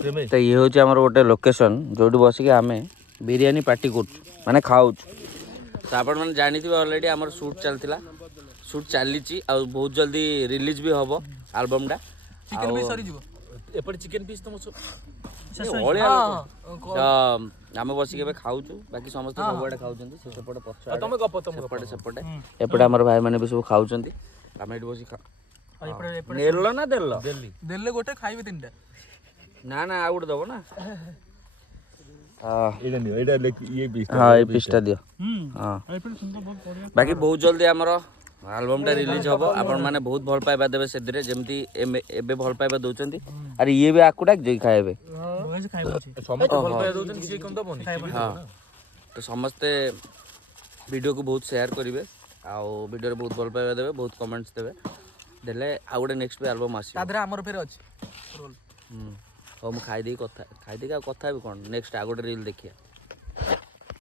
तो ये हूँ आम गोटे लोकेशन जो बसिक आम बिरियानी पार्टी कर माने खाऊ तो आप जानी अलरेडी आम शूट चलता शूट चली बहुत जल्दी रिलीज भी हम आल्बमटा चिकन भी सरी जीवो एपटे चिकन पीस तुम आम बसिक खाऊ बाकी समस्त सबुआड़े खाऊँ सेपटे पछे तुम गप तुम सेपटे सेपटे एपटे आम भाई मैंने भी सब खाऊँ आम ये बस नेल ना देल देले गोटे खाइबे तीनटा ना ना आउ गोटे दब ना हाँ ये पीसटा दियो हाँ बाकी बहुत जल्दी आमर आल्बमटा रिलीज हम आपण मैंने बहुत भल पाइबा देवे से जमी एबे भल पाइबा दौरान अरे ये भी आकु डाक खाइबे हाँ तो समस्ते वीडियो को बहुत शेयर करेंगे आउ वीडियो बहुत भल पाइबा देवे बहुत कमेंट्स देवे देले आउ गोटे नेक्स्ट भी एल्बम आसी आमर फेर अछि रोल हम खाई कथा भी कौन नेक्स्ट आ गोटे रील देखिए।